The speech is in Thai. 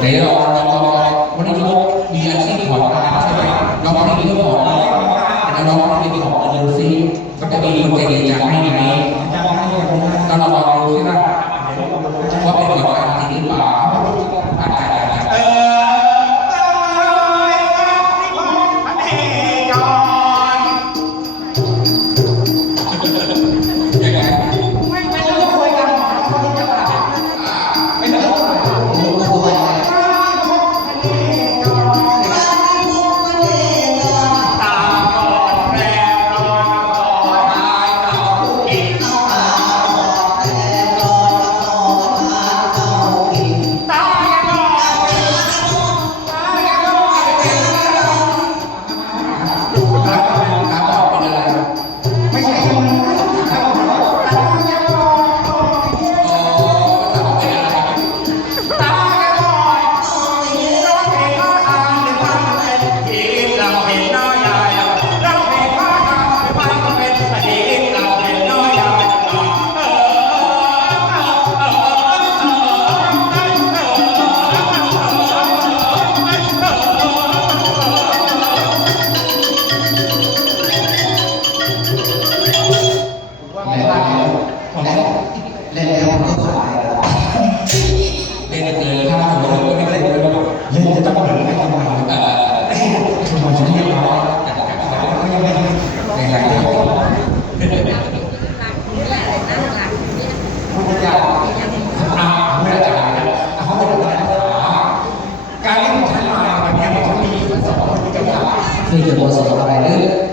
ไหนลองลองลองวันนี้ลูกมีอาชีพขอทานใช่ไหมลองเพลงนี้ก็ขอทานแล้วลองเพลงของดูซิมันจะมีคนใจดีจะให้ไหม เล่นเกินข้าวหัวก็ไม่ได้เลยเล่นจะต้องหมือนไม่ทำไมเอ่อทำไมจะเรียบร้อยจัดการก็ยังไม่ในหลักที่พูดยากอ่าไม่ได้จ่ายเขาไม่ได้การเล่นของฉันมาวันนี้ฉันมีสองคนที่จะมานี่คือตัวสอนอะไรเนี่ย